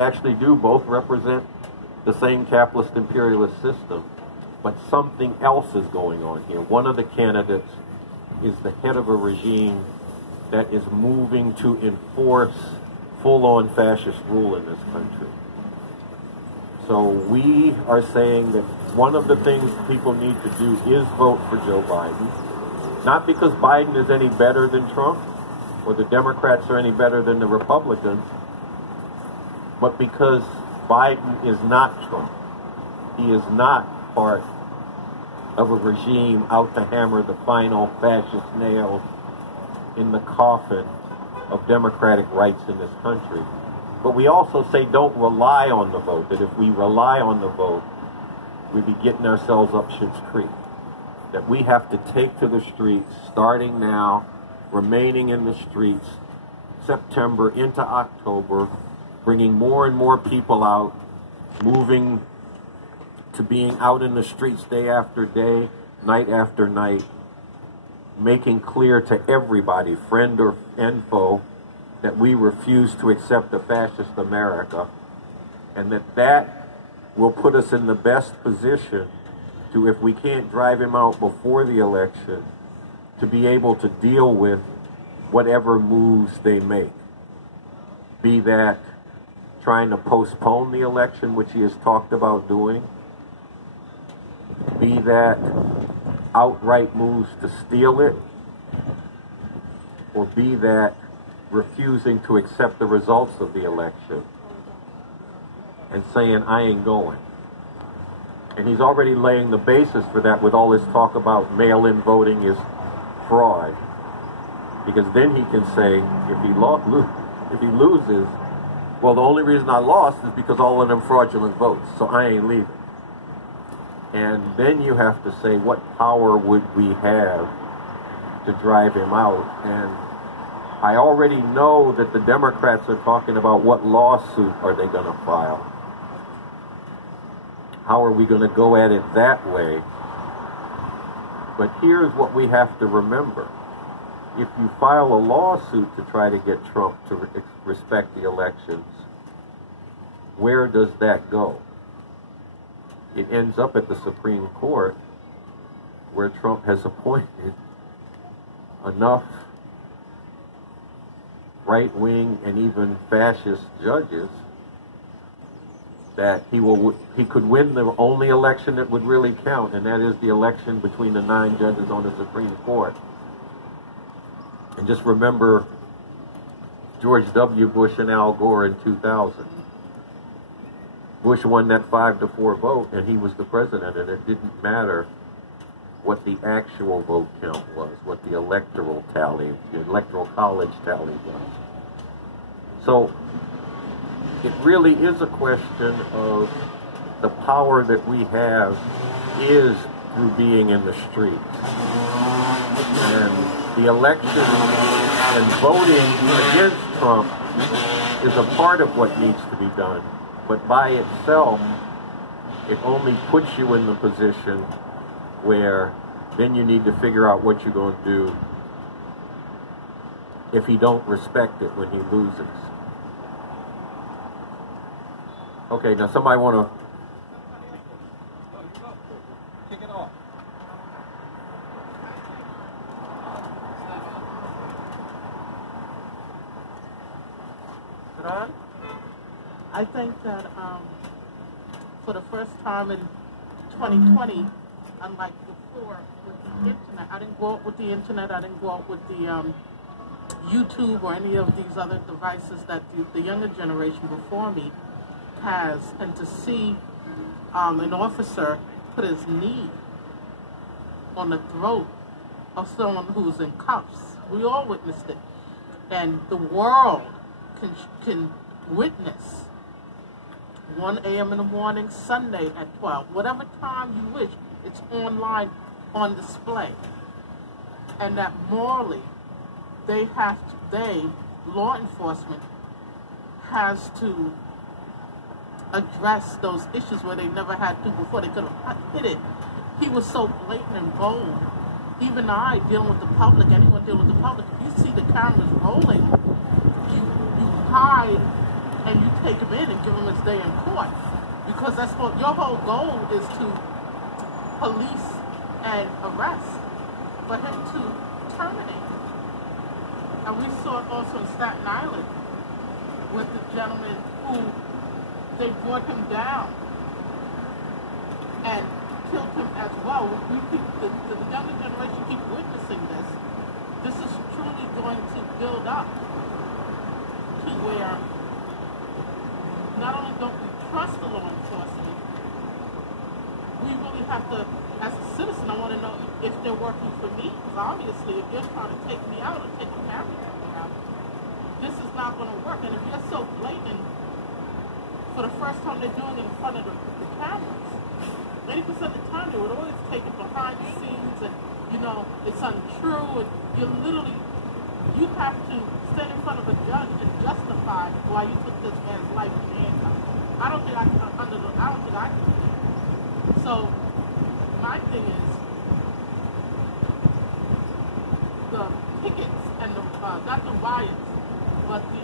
actually do both represent the same capitalist imperialist system, but something else is going on here. One of the candidates is the head of a regime that is moving to enforce full-on fascist rule in this country. So we are saying that one of the things people need to do is vote for Joe Biden, not because Biden is any better than Trump or the Democrats are any better than the Republicans, but because Biden is not Trump. He is not part of a regime out to hammer the final fascist nail in the coffin of democratic rights in this country. But we also say don't rely on the vote, that if we rely on the vote, we'd be getting ourselves up Schitt's Creek. That we have to take to the streets, starting now, remaining in the streets, September into October, bringing more and more people out, moving to being out in the streets day after day, night after night, making clear to everybody, friend or foe, that we refuse to accept a fascist America, and that will put us in the best position to, if we can't drive him out before the election, to be able to deal with whatever moves they make. Be that trying to postpone the election, which he has talked about doing, be that outright moves to steal it, or be that refusing to accept the results of the election and saying, I ain't going. And he's already laying the basis for that with all his talk about mail-in voting is fraud. Because then he can say, if he loses, well, the only reason I lost is because all of them fraudulent votes, so I ain't leaving. And then you have to say, what power would we have to drive him out? And I already know that the Democrats are talking about what lawsuit are they going to file. How are we going to go at it that way? But here's what we have to remember. If you file a lawsuit to try to get Trump to respect the elections, where does that go? It ends up at the Supreme Court, where Trump has appointed enough right-wing and even fascist judges that he could win the only election that would really count, and that is the election between the 9 judges on the Supreme Court. And just remember George W. Bush and Al Gore in 2000. Bush won that 5-4 vote, and he was the president, and it didn't matter what the actual vote count was, what the electoral tally, the electoral college tally was. So it really is a question of the power that we have is through being in the streets. And the election and voting against Trump is a part of what needs to be done. But by itself, it only puts you in the position where then you need to figure out what you're going to do if he don't respect it when he loses. Okay, now somebody want to... Kick it off. Is it on? I think that for the first time in 2020, unlike before with the internet, I didn't go out with the internet, I didn't go out with the YouTube or any of these other devices that the younger generation before me has, and to see an officer put his knee on the throat of someone who's in cuffs. We all witnessed it. And the world can witness 1 a.m. in the morning, Sunday at 12. Whatever time you wish, it's online on display. And that morally, law enforcement has to address those issues where they never had to before. They could have hit it. He was so blatant and bold. Even I, dealing with the public, anyone dealing with the public, if you see the cameras rolling, you hide and you take him in and give him his day in court. Because that's what your whole goal is, to police and arrest, for him to terminate. And we saw it also in Staten Island with the gentleman who they brought him down and killed him as well. The younger generation keep witnessing this. This is truly going to build up to where not only don't we trust the law enforcement, we really have to, as a citizen, I want to know if they're working for me. Because obviously, if you're trying to take me out or take a family out, this is not going to work. And if you're so blatant, for the first time they're doing it in front of the cameras, 80% of the time they would always take it behind the scenes, and it's untrue, and you have to stand in front of a judge and justify why you took this man's life in handcuffs. I don't think I can do it. So my thing is, the pickets and not the riots, but the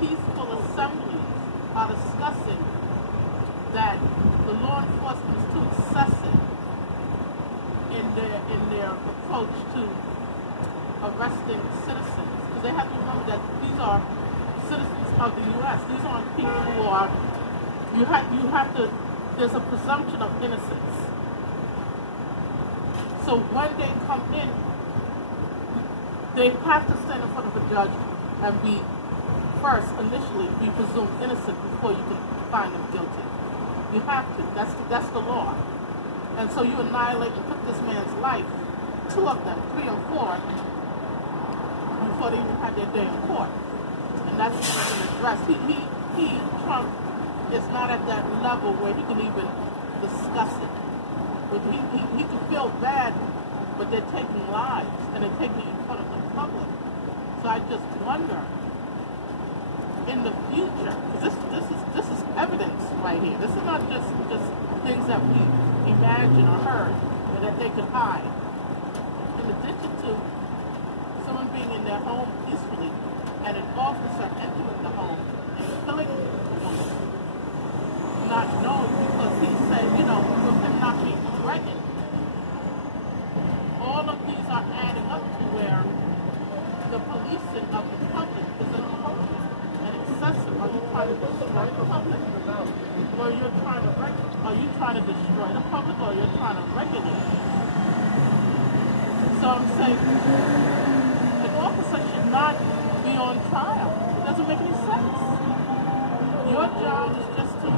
peaceful assemblies are discussing that the law enforcement is too excessive in their approach to arresting citizens. Because they have to remember that these are citizens of the U.S. These aren't people who are, you have to, there's a presumption of innocence. So when they come in, they have to stand in front of a judge and be initially be presumed innocent before you can find them guilty. You have to. That's the law. And so you annihilate and took this man's life, 2 of them, 3 or 4, before they even had their day in court. And that's what he's been addressed. Trump, is not at that level where he can even discuss it. But he can feel bad, but they're taking lives and they're taking it in front of the public. So I just wonder, in the future, this is evidence right here. This is not just things that we imagine or heard or that they could hide. In addition to someone being in their home peacefully and an officer entering the home and killing the woman, not knowing because he said, with him not being threatened, all of these are adding up to where the policing of the public is inappropriate. Excessive. Are you trying to destroy the public? Or are you trying to destroy the public, or you're trying to regulate? So I'm saying an officer should not be on trial. It doesn't make any sense. Your job is just to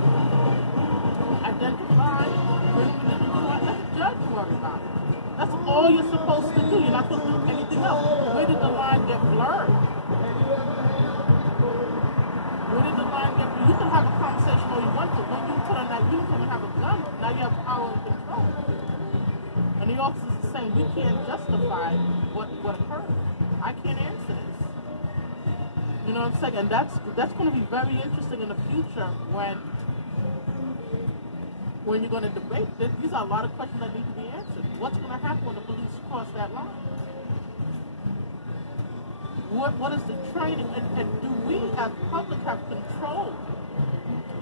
identify, bring them into court, let the judge worry about it. That's all you're supposed to do. You're not supposed to do anything else. Where did the line get blurred? You can have a conversation all you want to. When you put on that uniform and have a gun, now you have power and control. And the officers are saying, we can't justify what occurred. I can't answer this. You know what I'm saying? And that's going to be very interesting in the future when you're going to debate this. These are a lot of questions that need to be answered. What's going to happen when the police cross that line? What is the training, and do we as public have control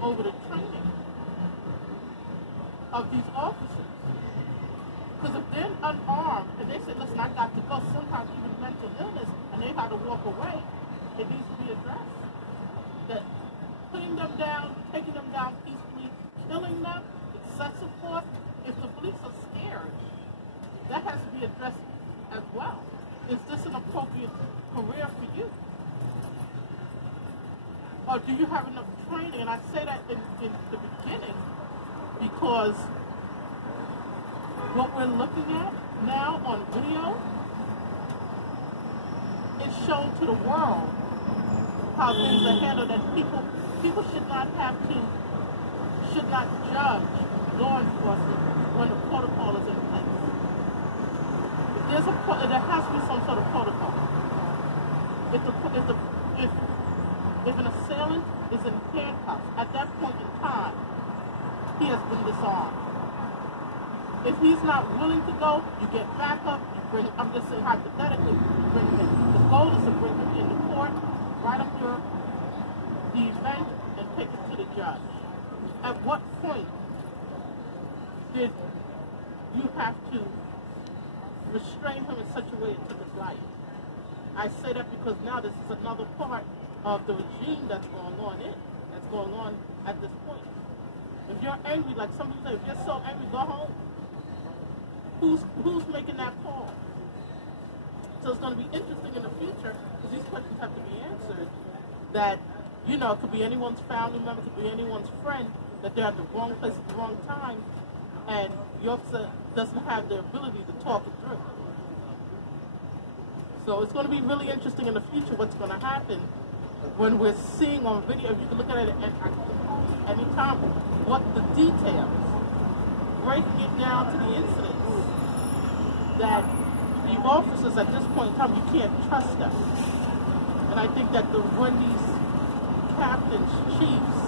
over the training of these officers? Because if they're unarmed and they say, listen, I got to go, sometimes even mental illness, and they had to walk away, it needs to be addressed. That putting them down, taking them down peacefully, killing them, excessive force, if the police are scared, that has to be addressed as well. Is this an appropriate career for you? Or do you have enough training? And I say that in the beginning because what we're looking at now on video is shown to the world how things are handled, and people should not judge law enforcement when the protocol is in place. There has to be some sort of protocol. If an assailant is in handcuffs, at that point in time, he has been disarmed. If he's not willing to go, you get back up, you bring him, I'm just saying hypothetically, you bring him in. The goal is to bring him into court, write up your the event and take it to the judge. At what point did you have to restrain him in such a way it took his life? I say that because now this is another part of the regime that's going on at this point. If you're angry, like some people say, if you're so angry, go home. Who's making that call? So it's going to be interesting in the future because these questions have to be answered. That, you know, it could be anyone's family member, it could be anyone's friend, that they're at the wrong place at the wrong time, and the officer doesn't have the ability to talk it through. So it's going to be really interesting in the future what's going to happen when we're seeing on video. If you can look at it at any time, what the details, breaking it down to the incidents, that the officers at this point in time, you can't trust them. And I think that when these captains, chiefs,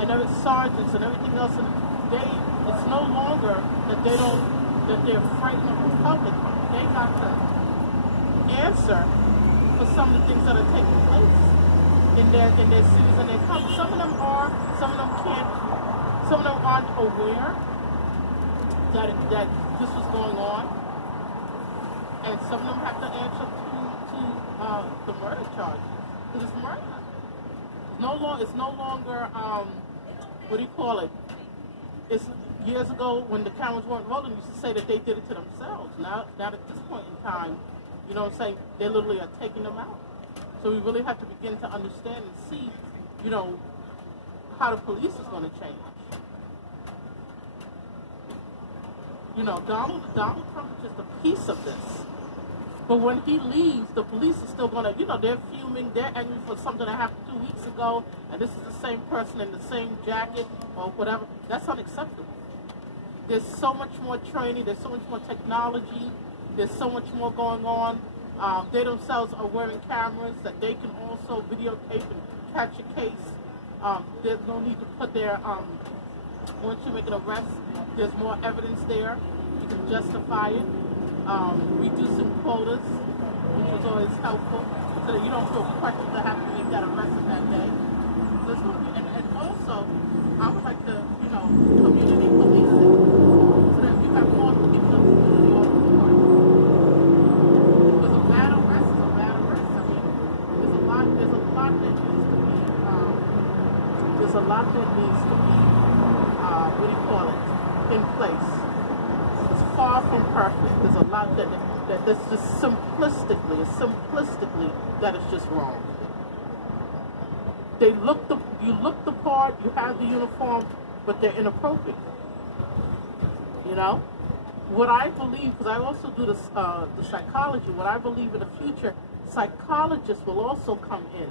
and every sergeants and everything else, it's no longer that they're frightened of the public. They got to answer for some of the things that are taking place in their cities and their countries. Some of them are, some of them can't, some of them aren't aware that this was going on, and some of them have to answer to the murder charges, because it's murder. It's no longer what do you call it? It's years ago when the cameras weren't rolling, you used to say that they did it to themselves. Now at this point in time, you know what I'm saying, they literally are taking them out. So we really have to begin to understand and see, you know, how the police is going to change. You know, Donald Trump is just a piece of this. But when he leaves, the police is still going to, you know, they're fuming, they're angry for something that happened 2 weeks ago, and this is the same person in the same jacket or whatever. That's unacceptable. There's so much more training, there's so much more technology, there's so much more going on. They themselves are wearing cameras that they can also videotape and catch a case. There's no need to put their, once you make an arrest, there's more evidence there. You can justify it. Reducing quotas, which was always helpful, so that you don't feel pressured to have to make that arrest that day. So it's going to be, and also, I would like to, you know, community policing, so that you have more people in the report. Because a bad arrest is a bad arrest. I mean, there's a lot that needs to be, what do you call it, in place. Far from perfect. There's a lot that's just simplistically that is just wrong. You look the part, you have the uniform, but they're inappropriate. You know? What I believe, because I also do this, the psychology, what I believe in the future, psychologists will also come in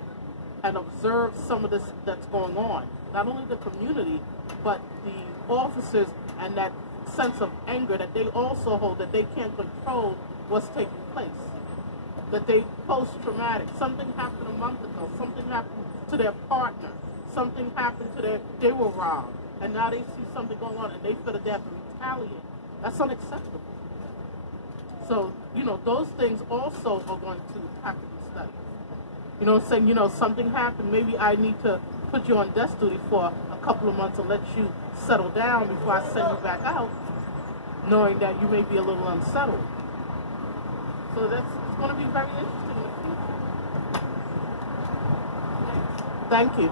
and observe some of this that's going on. Not only the community, but the officers and that sense of anger that they also hold, that they can't control what's taking place. That they post-traumatic. Something happened a month ago. Something happened to their partner. Something happened to they were robbed. And now they see something going on and they feel that they have to retaliate. That's unacceptable. So, you know, those things also are going to have to be studied. You know, saying, you know, something happened, maybe I need to put you on desk duty for a couple of months and let you settle down before I send you back out, knowing that you may be a little unsettled. So it's going to be very interesting in the future. Thank you.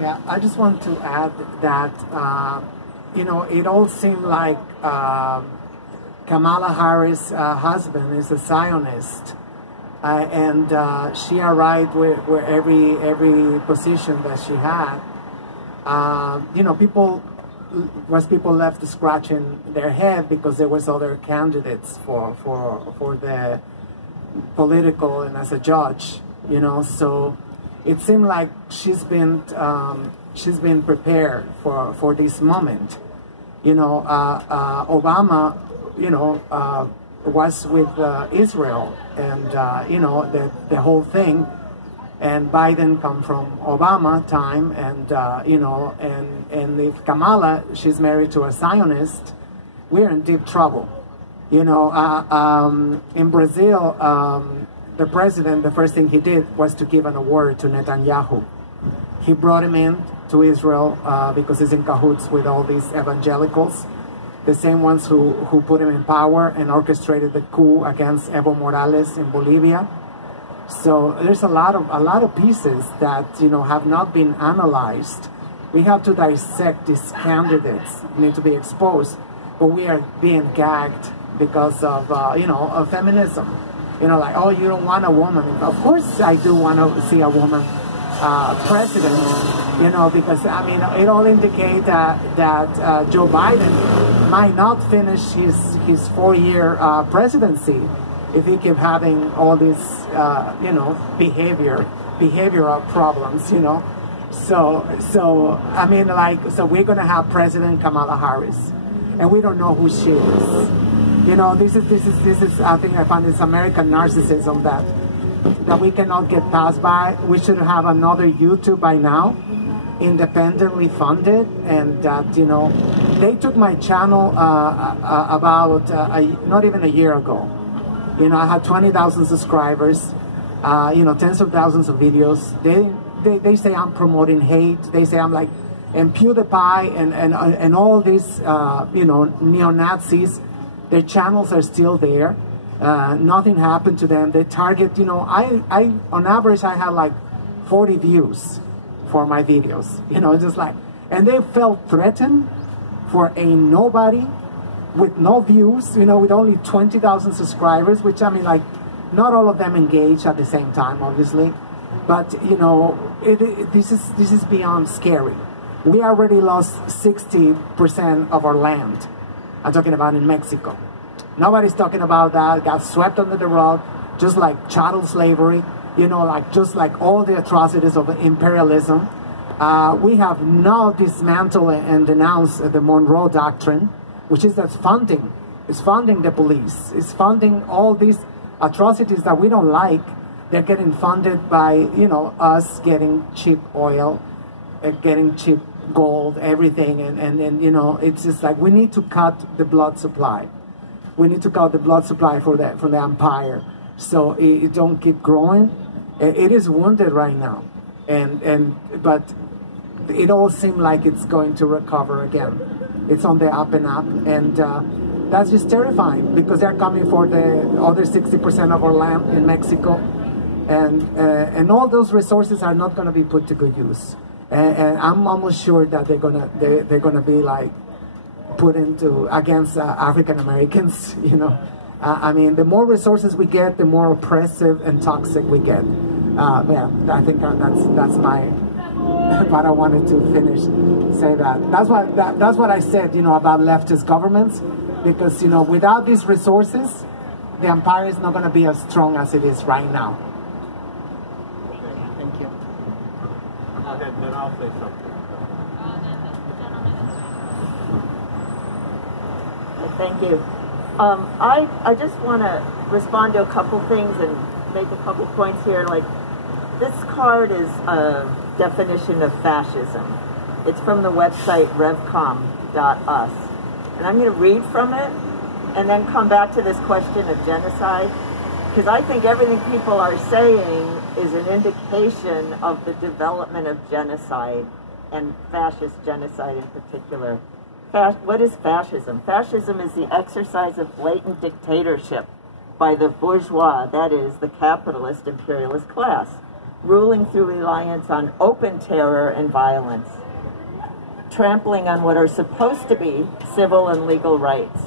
Yeah, I just want to add that, you know, it all seemed like Kamala Harris' husband is a Zionist, and she arrived with every position that she had. You know, people left scratching their head because there was other candidates for the political and as a judge, you know, so it seemed like she's been prepared for this moment. You know, Obama, you know, was with Israel, and you know, the whole thing and Biden come from Obama time, and you know, and if Kamala, she's married to a Zionist, we're in deep trouble. You know, in Brazil, the president, the first thing he did was to give an award to Netanyahu. He brought him in to Israel because he's in cahoots with all these evangelicals, the same ones who put him in power and orchestrated the coup against Evo Morales in Bolivia. So there's a lot of pieces that, you know, have not been analyzed. We have to dissect these candidates, need to be exposed, but we are being gagged because of you know, of feminism. You know, like, oh, you don't want a woman. Of course I do want to see a woman president, you know, because, I mean, it all indicates that Joe Biden might not finish his 4-year presidency if he keep having all these, you know, behavioral problems, you know. So I mean, like, so we're going to have President Kamala Harris, and we don't know who she is. You know, this is, I think I find this American narcissism that we cannot get past by. We should have another YouTube by now, independently funded, and that, you know, they took my channel about not even a year ago. You know, I had 20,000 subscribers, you know, tens of thousands of videos. They say I'm promoting hate. They say I'm like, and PewDiePie and all these, you know, neo-Nazis, their channels are still there. Nothing happened to them. They target, you know, I on average, I had like 40 views for my videos. You know, just like, and they felt threatened for a nobody with no views, you know, with only 20,000 subscribers, which, I mean, like, not all of them engage at the same time, obviously. But, you know, this is beyond scary. We already lost 60% of our land. I'm talking about in Mexico. Nobody's talking about that. Got swept under the rug, just like chattel slavery, you know, like just like all the atrocities of imperialism. We have now dismantled and denounced the Monroe Doctrine, which is that's funding. It's funding the police. It's funding all these atrocities that we don't like. They're getting funded by, you know, us getting cheap oil, getting cheap gold, everything, and you know, it's just like we need to cut the blood supply. We need to cut the blood supply for the empire, so it don't keep growing. It is wounded right now, but it all seems like it's going to recover again. It's on the up and up, and that's just terrifying because they're coming for the other 60% of our land in Mexico, and all those resources are not going to be put to good use. And I'm almost sure that they're gonna be like put into against African Americans. You know, I mean, the more resources we get, the more oppressive and toxic we get. Yeah, I think that's my what I wanted to finish. Say that. That's what I said. You know, about leftist governments, because, you know, without these resources, the empire is not going to be as strong as it is right now. Thank you. Go ahead, and then I'll say something. Thank you. I just want to respond to a couple things and make a couple points here. Like, this card is a definition of fascism. It's from the website revcom.us. And I'm going to read from it and then come back to this question of genocide, because I think everything people are saying is an indication of the development of genocide, and fascist genocide in particular. What is fascism? Fascism is the exercise of blatant dictatorship by the bourgeois, that is, the capitalist imperialist class, ruling through reliance on open terror and violence, trampling on what are supposed to be civil and legal rights,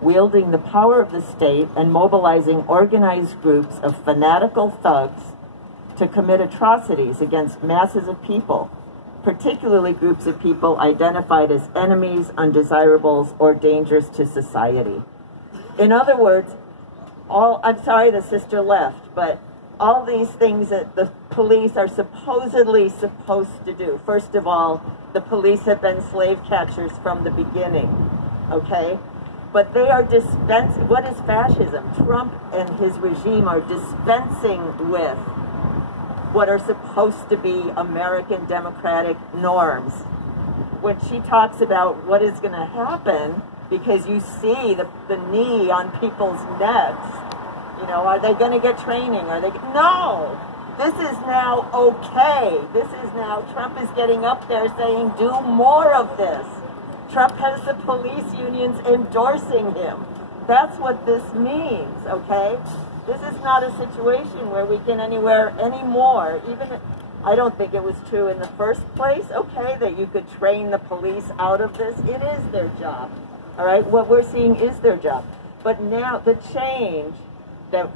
wielding the power of the state and mobilizing organized groups of fanatical thugs to commit atrocities against masses of people, particularly groups of people identified as enemies, undesirables, or dangerous to society. In other words, I'm sorry the sister left, but all these things that the police are supposedly supposed to do. First of all, the police have been slave catchers from the beginning, okay? But they are dispensing. What is fascism? Trump and his regime are dispensing with what are supposed to be American democratic norms. When she talks about what is going to happen, because you see the knee on people's necks, you know, are they going to get training? Are they? No! This is now okay. This is now, Trump is getting up there saying, do more of this. Trump has the police unions endorsing him. That's what this means, okay? This is not a situation where we can anymore, even, I don't think it was true in the first place, okay, that you could train the police out of this. It is their job, all right? What we're seeing is their job. But now the change that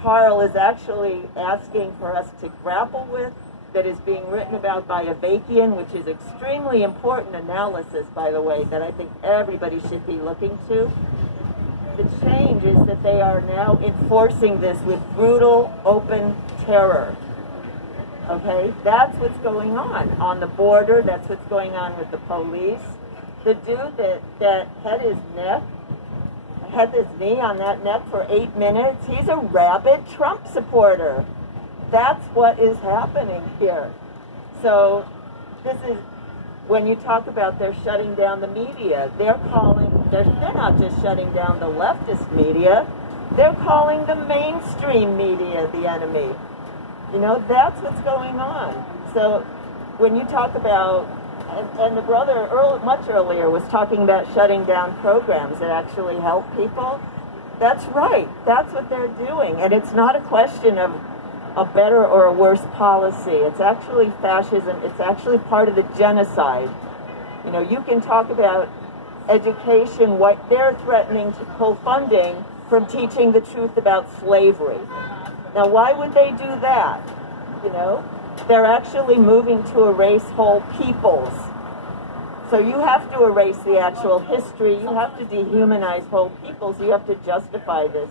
Carl is actually asking for us to grapple with, that is being written about by Avakian, which is extremely important analysis, by the way, that I think everybody should be looking to. The change is that they are now enforcing this with brutal, open terror. Okay? That's what's going on the border. That's what's going on with the police. The dude that had his knee on that neck for 8 minutes, he's a rabid Trump supporter. That's what is happening here. So this is, when you talk about they're shutting down the media, they're not just shutting down the leftist media, they're calling the mainstream media the enemy. You know, that's what's going on. So when you talk about, and the brother much earlier was talking about shutting down programs that actually help people, that's right, that's what they're doing. And it's not a question of a better or a worse policy. It's actually fascism. It's actually part of the genocide. You know, you can talk about education, what they're threatening to pull funding from teaching the truth about slavery. Now, why would they do that? You know, they're actually moving to erase whole peoples. So you have to erase the actual history. You have to dehumanize whole peoples. You have to justify this,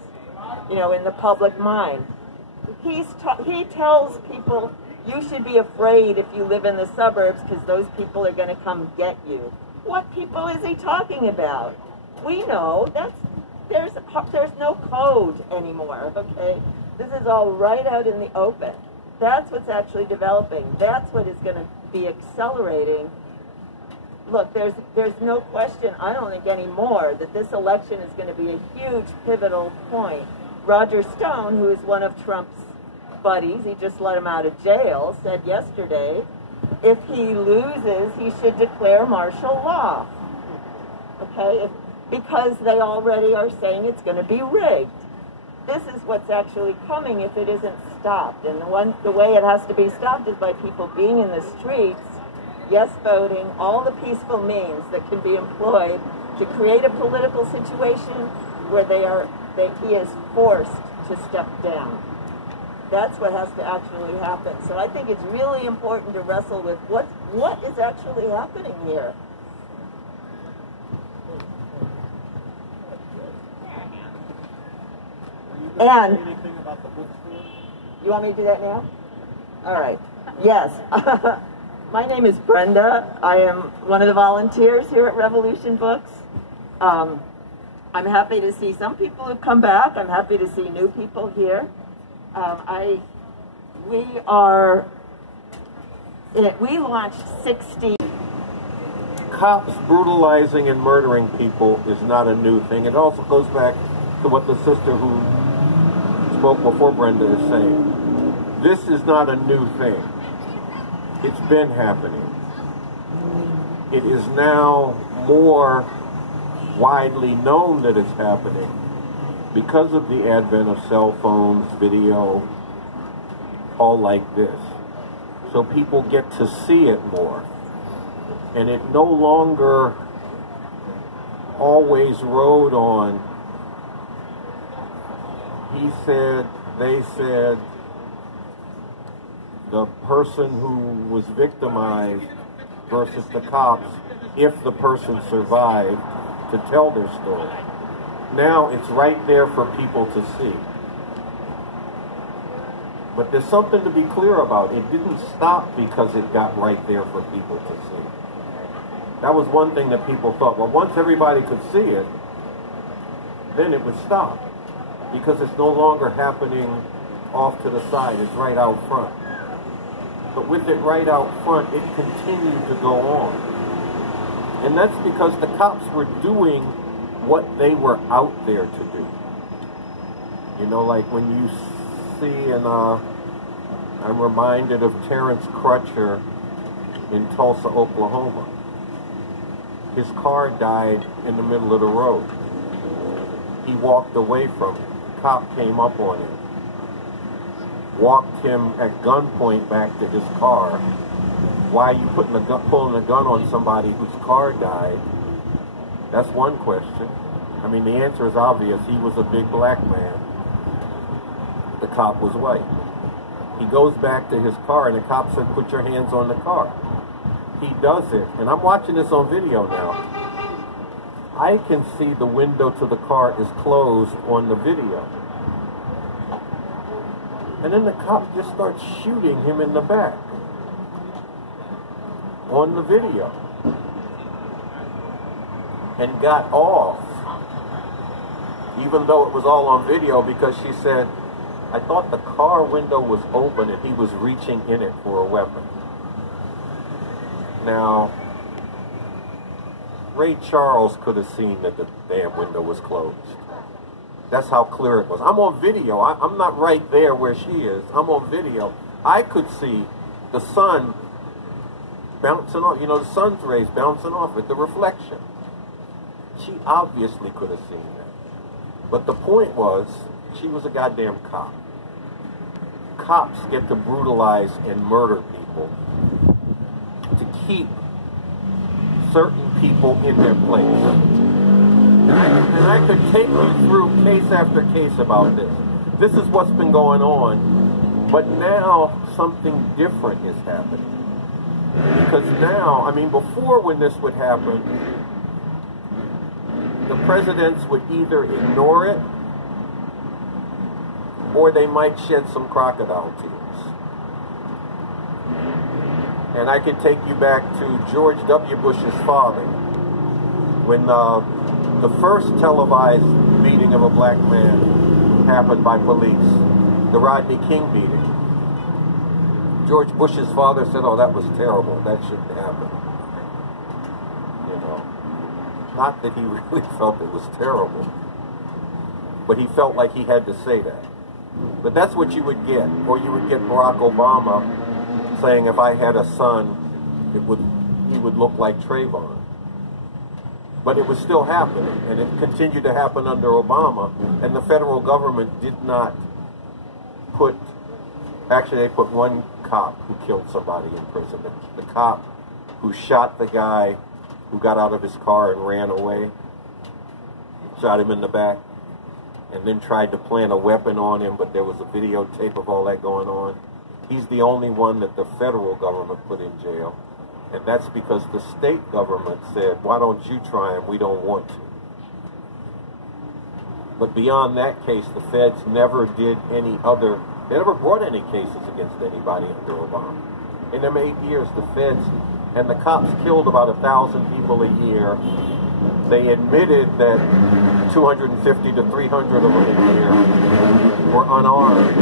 you know, in the public mind. He tells people, you should be afraid if you live in the suburbs because those people are going to come get you. What people is he talking about? We know there's no code anymore, okay? This is all right out in the open. That's what's actually developing. That's what is going to be accelerating. Look, there's no question, I don't think anymore, that this election is going to be a huge pivotal point. Roger Stone, who is one of Trump's buddies, he just let him out of jail, said yesterday, if he loses, he should declare martial law. Okay? Because they already are saying it's going to be rigged. This is what's actually coming if it isn't stopped. And the way it has to be stopped is by people being in the streets, yes voting, all the peaceful means that can be employed to create a political situation where he is forced to step down. That's what has to actually happen. So I think it's really important to wrestle with what is actually happening here. And you want me to do that now? All right. Yes. My name is Brenda. I am one of the volunteers here at Revolution Books. I'm happy to see some people who've come back. I'm happy to see new people here. We launched 60. Cops brutalizing and murdering people is not a new thing. It also goes back to what the sister who spoke before Brenda is saying. This is not a new thing. It's been happening. It is now more widely known that it's happening because of the advent of cell phones, video, all like this. So people get to see it more. And it no longer always rode on he said, they said, the person who was victimized versus the cops, if the person survived, to tell their story. Now it's right there for people to see. But there's something to be clear about. It didn't stop because it got right there for people to see. That was one thing that people thought, well, once everybody could see it, then it would stop. Because it's no longer happening off to the side, it's right out front. But with it right out front, it continued to go on. And that's because the cops were doing what they were out there to do. You know, like when you see, and I'm reminded of Terrence Crutcher in Tulsa, Oklahoma. His car died in the middle of the road. He walked away from it. The cop came up on him, walked him at gunpoint back to his car. Why are you pulling a gun on somebody whose car died? That's one question. I mean, the answer is obvious. He was a big black man. The cop was white. He goes back to his car, and the cop said, "Put your hands on the car." He does it, and I'm watching this on video now. I can see the window to the car is closed on the video. And then the cop just starts shooting him in the back on the video and got off, even though it was all on video, because she said, "I thought the car window was open and he was reaching in it for a weapon." Now, Ray Charles could have seen that the damn window was closed. That's how clear it was. I'm on video. I'm not right there where she is. I'm on video. I could see the sun bouncing off, you know, the sun's rays bouncing off it, the reflection. She obviously could have seen that. But the point was, she was a goddamn cop. Cops get to brutalize and murder people to keep certain people in their place. And I could take you through case after case about this. This is what's been going on. But now something different is happening. Because now, I mean, before when this would happen, the presidents would either ignore it or they might shed some crocodile tears. And I can take you back to George W. Bush's father. When the first televised beating of a black man happened by police, the Rodney King beating, George Bush's father said, "Oh, that was terrible. That shouldn't happen." You know, not that he really felt it was terrible, but he felt like he had to say that. But that's what you would get. Or you would get Barack Obama saying, "If I had a son, he would look like Trayvon." But it was still happening, and it continued to happen under Obama, and the federal government did not put, actually they put one cop who killed somebody in prison. The cop who shot the guy who got out of his car and ran away, shot him in the back, and then tried to plant a weapon on him, but there was a videotape of all that going on. He's the only one that the federal government put in jail. And that's because the state government said, "Why don't you try him? We don't want to." But beyond that case, the feds never did any other, they never brought any cases against anybody under Obama. In them 8 years, the feds and the cops killed about 1,000 people a year. They admitted that 250 to 300 of them a year were unarmed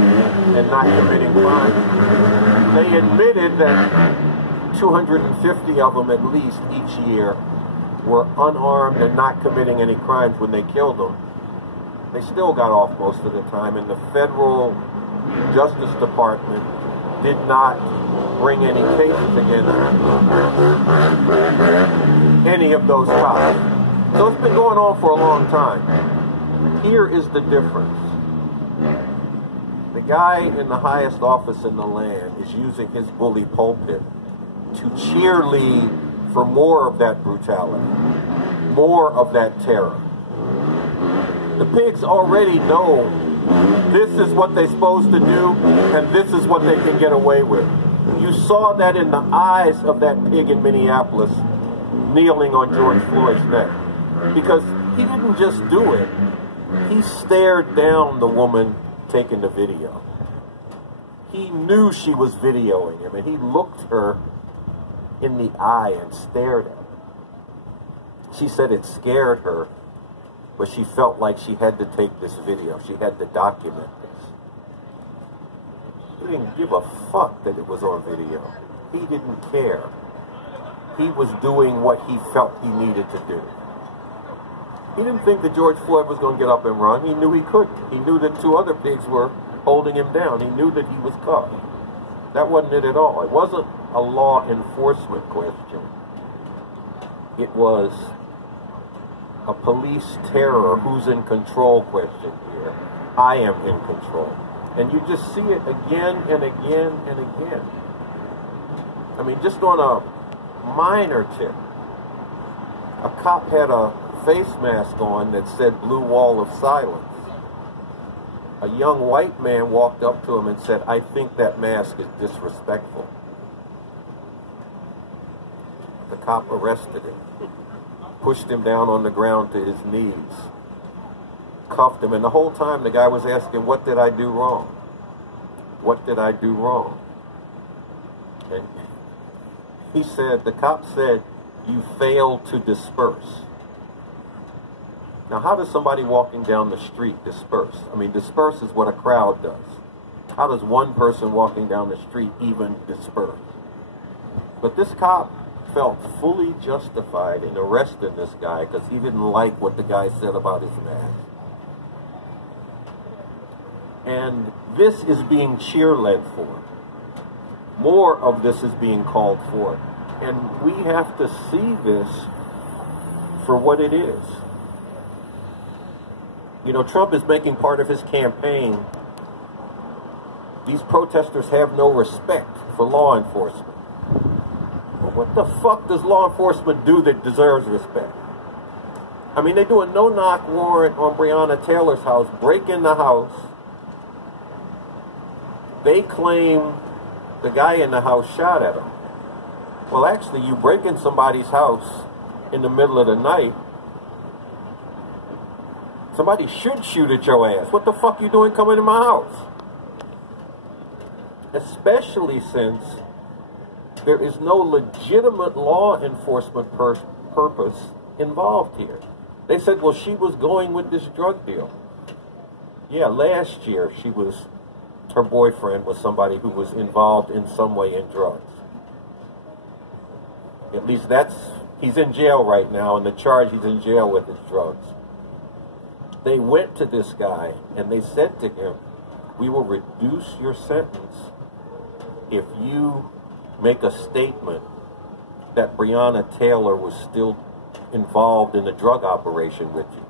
and not committing crimes. They admitted that 250 of them at least each year were unarmed and not committing any crimes when they killed them. They still got off most of the time, and the federal Justice Department did not bring any cases against any of those cops. So it's been going on for a long time. Here is the difference. The guy in the highest office in the land is using his bully pulpit to cheerlead for more of that brutality, more of that terror. The pigs already know this is what they're supposed to do, and this is what they can get away with. You saw that in the eyes of that pig in Minneapolis kneeling on George Floyd's neck. Because he didn't just do it, he stared down the woman taking the video. He knew she was videoing him, and he looked her in the eye and stared at her. She said it scared her, but she felt like she had to take this video. She had to document this. He didn't give a fuck that it was on video. He didn't care. He was doing what he felt he needed to do. He didn't think that George Floyd was going to get up and run. He knew he couldn't. He knew that two other pigs were holding him down. He knew that he was cuffed. That wasn't it at all. It wasn't a law enforcement question. It was a police terror, who's in control question here. I am in control. And you just see it again and again and again. I mean, just on a minor tip, a cop had a face mask on that said "Blue Wall of Silence." A young white man walked up to him and said, "I think that mask is disrespectful." The cop arrested him, pushed him down on the ground to his knees, cuffed him, and the whole time the guy was asking, "What did I do wrong? What did I do wrong?" And he said, the cop said, "You failed to disperse." Now, how does somebody walking down the street disperse? I mean, disperse is what a crowd does. How does one person walking down the street even disperse? But this cop felt fully justified in arresting this guy because he didn't like what the guy said about his mask. And this is being cheerled for. More of this is being called for. And we have to see this for what it is. You know, Trump is making part of his campaign. These protesters have no respect for law enforcement. But what the fuck does law enforcement do that deserves respect? I mean, they do a no-knock warrant on Breonna Taylor's house, break in the house. They claim the guy in the house shot at him. Well, actually, you break in somebody's house in the middle of the night, somebody should shoot at your ass. What the fuck you doing coming in my house? Especially since there is no legitimate law enforcement purpose involved here. They said, well, she was going with this drug deal. Yeah, last year her boyfriend was somebody who was involved in some way in drugs. At least he's in jail right now, and the charge he's in jail with is drugs. They went to this guy and they said to him, "We will reduce your sentence if you make a statement that Breonna Taylor was still involved in the drug operation with you."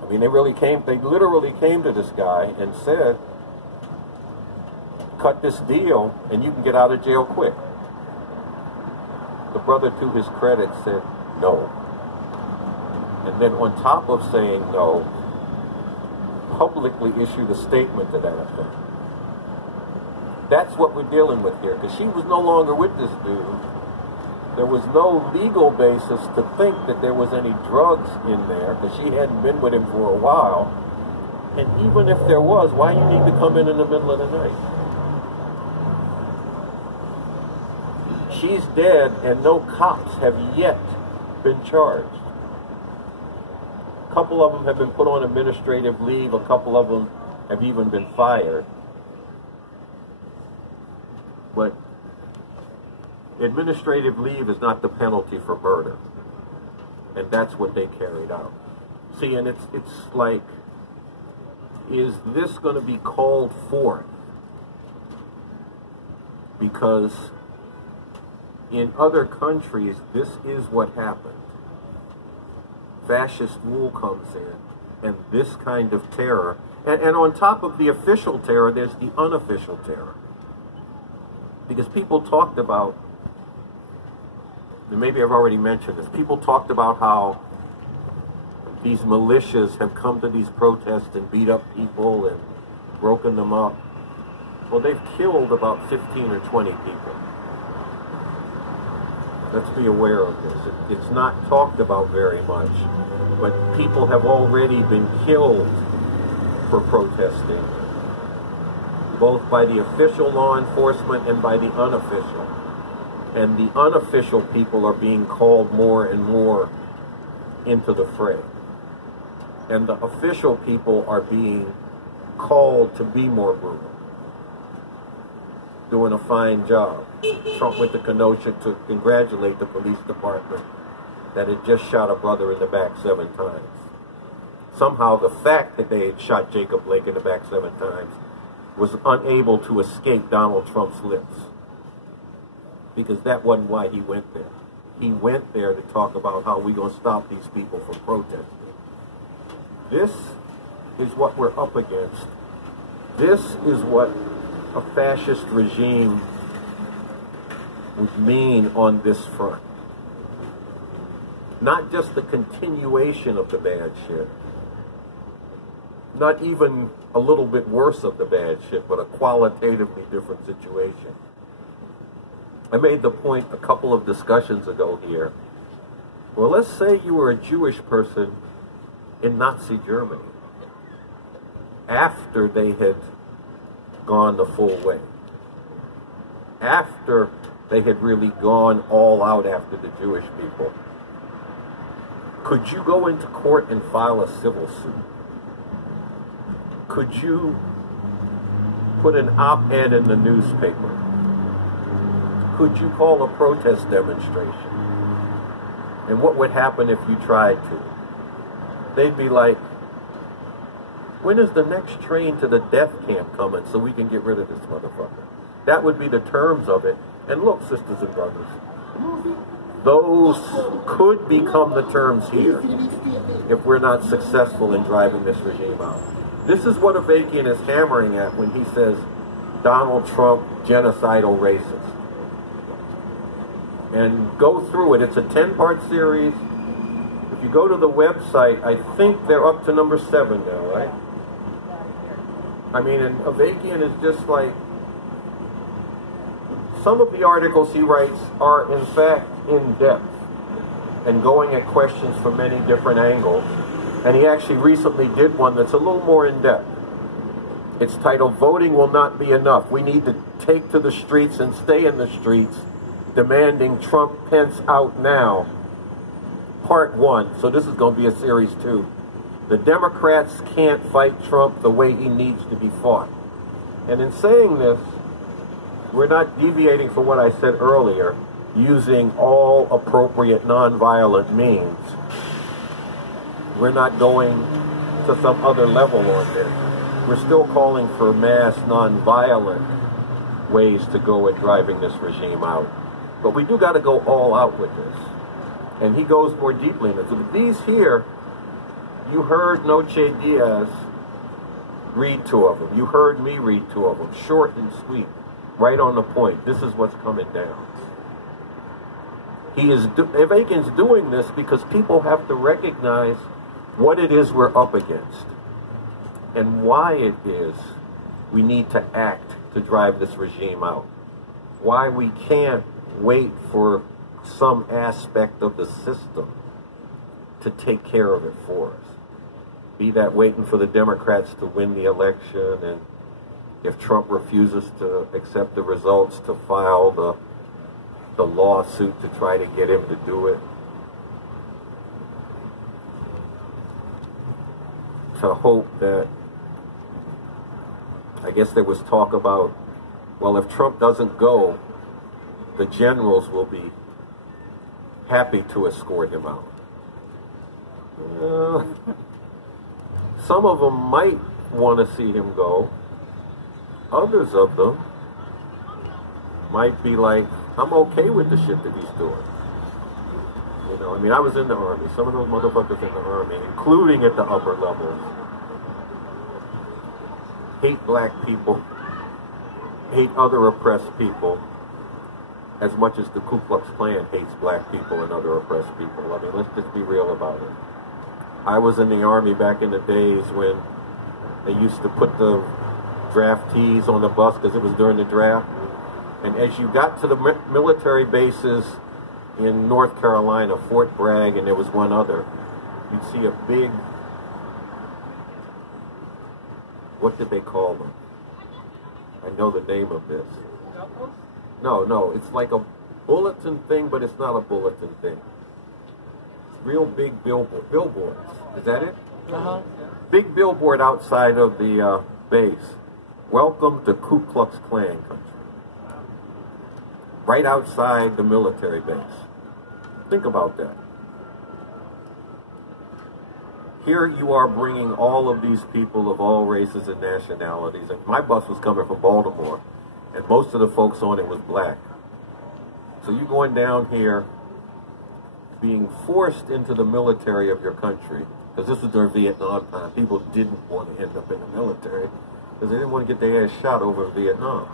I mean, they literally came to this guy and said, "Cut this deal and you can get out of jail quick." The brother, to his credit, said no. And then on top of saying no, publicly issued a statement to that effect. That's what we're dealing with here, because she was no longer with this dude. There was no legal basis to think that there was any drugs in there, because she hadn't been with him for a while. And even if there was, why you need to come in the middle of the night? She's dead, and no cops have yet been charged. A couple of them have been put on administrative leave. A couple of them have even been fired. But administrative leave is not the penalty for murder. And that's what they carried out. See, and it's like, is this going to be called forth? Because in other countries, this is what happened. Fascist rule comes in, and this kind of terror, and on top of the official terror, there's the unofficial terror. Because people talked about, and maybe I've already mentioned this, people talked about how these militias have come to these protests and beat up people and broken them up. Well, they've killed about 15 or 20 people. Let's be aware of this. It's not talked about very much, but people have already been killed for protesting, both by the official law enforcement and by the unofficial. And the unofficial people are being called more and more into the fray. And the official people are being called to be more brutal. doing a fine job. Trump went to Kenosha to congratulate the police department that had just shot a brother in the back 7 times. Somehow the fact that they had shot Jacob Blake in the back 7 times was unable to escape Donald Trump's lips. Because that wasn't why he went there. He went there to talk about how we're going to stop these people from protesting. This is what we're up against. This is what a fascist regime would mean on this front. Not just the continuation of the bad shit, not even a little bit worse of the bad shit, but a qualitatively different situation. I made the point a couple of discussions ago here. Well, let's say you were a Jewish person in Nazi Germany after they had gone the full way, after they had really gone all out after the Jewish people. Could you go into court and file a civil suit? Could you put an op-ed in the newspaper? Could you call a protest demonstration? And what would happen if you tried to? They'd be like, when is the next train to the death camp coming so we can get rid of this motherfucker? That would be the terms of it. And look, sisters and brothers, those could become the terms here if we're not successful in driving this regime out. This is what Avakian is hammering at when he says Donald Trump, genocidal racist. And go through it. It's a 10-part series. If you go to the website, I think they're up to number 7 now, right? I mean, and Avakian is just like, some of the articles he writes are in fact in depth and going at questions from many different angles. And he actually recently did one that's a little more in depth. It's titled, Voting Will Not Be Enough. We need to take to the streets and stay in the streets, demanding Trump Pence out now. Part 1. So this is going to be a series 2. The Democrats can't fight Trump the way he needs to be fought. And in saying this, we're not deviating from what I said earlier, using all appropriate nonviolent means. We're not going to some other level on this. We're still calling for mass nonviolent ways to go at driving this regime out. But we do got to go all out with this. And he goes more deeply in it. So these here, you heard Noche Diaz read 2 of them. You heard me read 2 of them. Short and sweet. Right on the point. This is what's coming down. Avakian's doing this because people have to recognize what it is we're up against and why it is we need to act to drive this regime out. Why we can't wait for some aspect of the system to take care of it for us. Be that waiting for the Democrats to win the election, and if Trump refuses to accept the results, to file the lawsuit to try to get him to do it. To hope that, I guess there was talk about, well, if Trump doesn't go, the generals will be happy to escort him out. Some of them might want to see him go. Others of them might be like, I'm okay with the shit that he's doing. You know, I mean, I was in the Army. Some of those motherfuckers in the Army, including at the upper levels, hate black people, hate other oppressed people, as much as the Ku Klux Klan hates black people and other oppressed people. I mean, let's just be real about it. I was in the Army back in the days when they used to put the draftees on the bus because it was during the draft. And as you got to the military bases in North Carolina, Fort Bragg, and there was one other, you'd see a big, what did they call them? I know the name of this. No, it's like a bulletin thing, but it's not a bulletin thing. It's real big billboards. Is that it? Uh-huh. Big billboard outside of the base. Welcome to Ku Klux Klan country. right outside the military base. Think about that. Here you are bringing all of these people of all races and nationalities. And my bus was coming from Baltimore, and most of the folks on it was black. So you're going down here being forced into the military of your country, because this was during Vietnam time. People didn't want to end up in the military because they didn't want to get their ass shot over in Vietnam.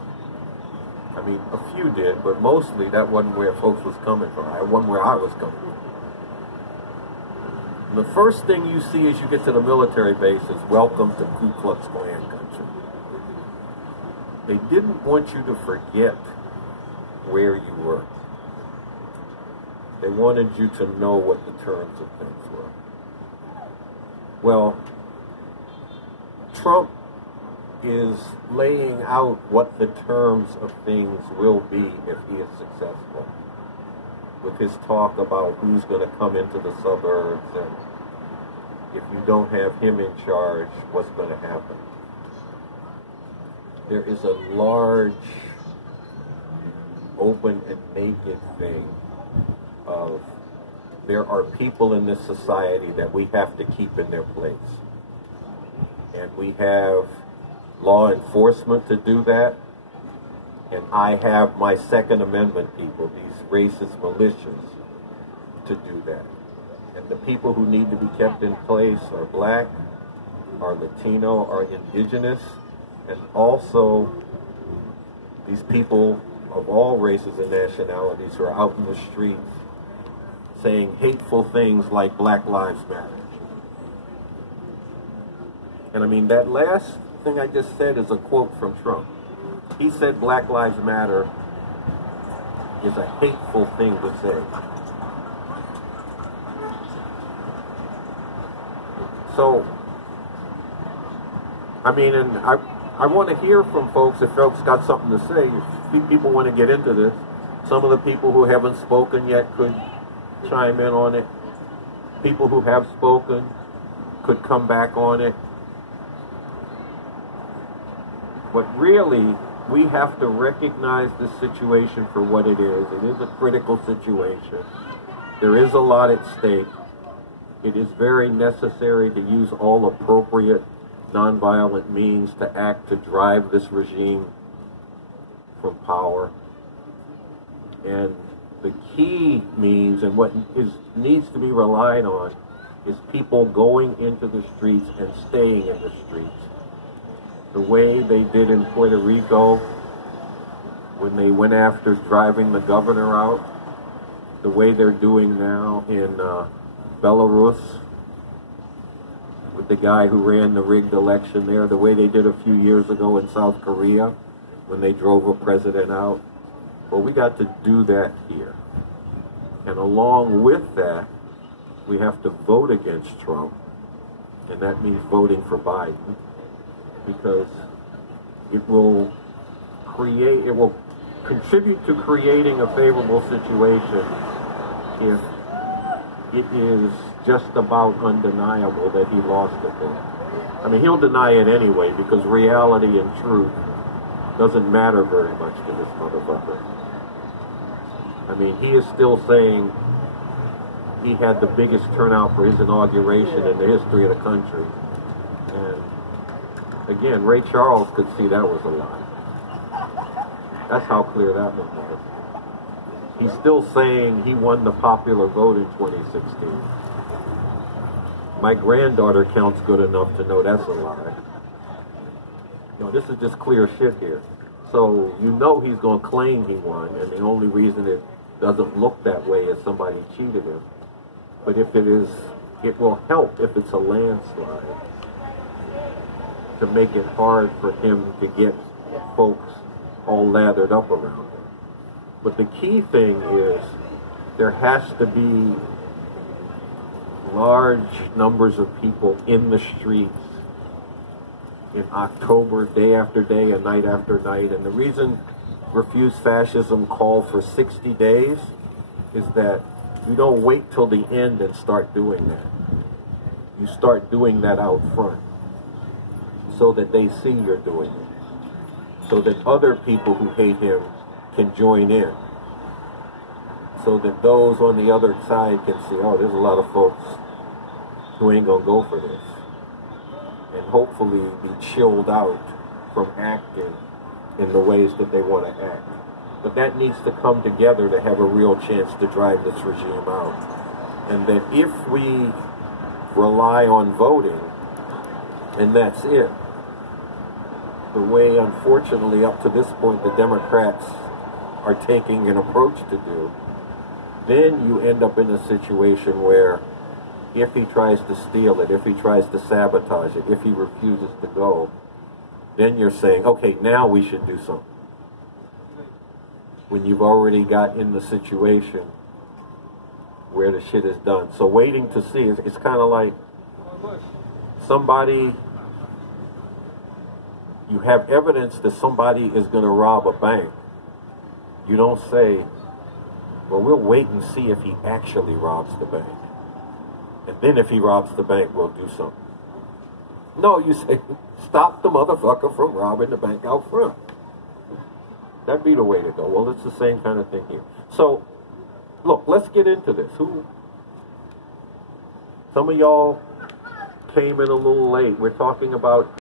I mean, a few did, but mostly that wasn't where folks was coming from. It wasn't where I was coming from. And the first thing you see as you get to the military base is welcome to Ku Klux Klan country. They didn't want you to forget where you were. They wanted you to know what the terms of things were. Well, Trump is laying out what the terms of things will be if he is successful, with his talk about who's going to come into the suburbs, and if you don't have him in charge, what's going to happen. There is a large, open and naked thing of there are people in this society that we have to keep in their place. And we have law enforcement to do that. And I have my Second Amendment people, these racist militias, to do that. And the people who need to be kept in place are black, are Latino, are indigenous, and also these people of all races and nationalities who are out in the streets saying hateful things like Black Lives Matter. And I mean, that last thing I just said is a quote from Trump. He said Black Lives Matter is a hateful thing to say. So, I mean, and I want to hear from folks, if folks got something to say, if people want to get into this. Some of the people who haven't spoken yet could chime in on it. People who have spoken could come back on it. But really, we have to recognize this situation for what it is. It is a critical situation. There is a lot at stake. It is very necessary to use all appropriate nonviolent means to act to drive this regime from power. And the key means, and what needs to be relied on, is people going into the streets and staying in the streets. The way they did in Puerto Rico when they went after driving the governor out, the way they're doing now in Belarus with the guy who ran the rigged election there, the way they did a few years ago in South Korea when they drove a president out. Well, we got to do that here. And along with that, we have to vote against Trump, and that means voting for Biden, because it will contribute to creating a favorable situation if it is just about undeniable that he lost it there. I mean, he'll deny it anyway, because reality and truth doesn't matter very much to this motherfucker. I mean, he is still saying he had the biggest turnout for his inauguration in the history of the country. And again, Ray Charles could see that was a lie. That's how clear that one was. He's still saying he won the popular vote in 2016. My granddaughter counts good enough to know that's a lie. You know, this is just clear shit here. So you know he's going to claim he won, and the only reason it doesn't look that way is somebody cheated him. But if it is, it will help if it's a landslide to make it hard for him to get folks all lathered up around him. But the key thing is there has to be large numbers of people in the streets in October, day after day and night after night. And the reason Refuse Fascism called for 60 days is that you don't wait till the end and start doing that. You start doing that out front so that they see you're doing it, so that other people who hate him can join in. so that those on the other side can see, oh, there's a lot of folks who ain't gonna go for this, and hopefully be chilled out from acting in the ways that they want to act. But that needs to come together to have a real chance to drive this regime out. And that if we rely on voting, and that's it, the way, unfortunately, up to this point, the Democrats are taking an approach to do, then you end up in a situation where if he tries to steal it, if he tries to sabotage it, if he refuses to go, then you're saying, okay, now we should do something. When you've already got in the situation where the shit is done. So waiting to see, it's kind of like somebody, you have evidence that somebody is going to rob a bank. You don't say, well, we'll wait and see if he actually robs the bank. And then if he robs the bank, we'll do something. No, you say, stop the motherfucker from robbing the bank out front. That'd be the way to go. Well, it's the same kind of thing here. So, look, let's get into this. Some of y'all came in a little late. We're talking about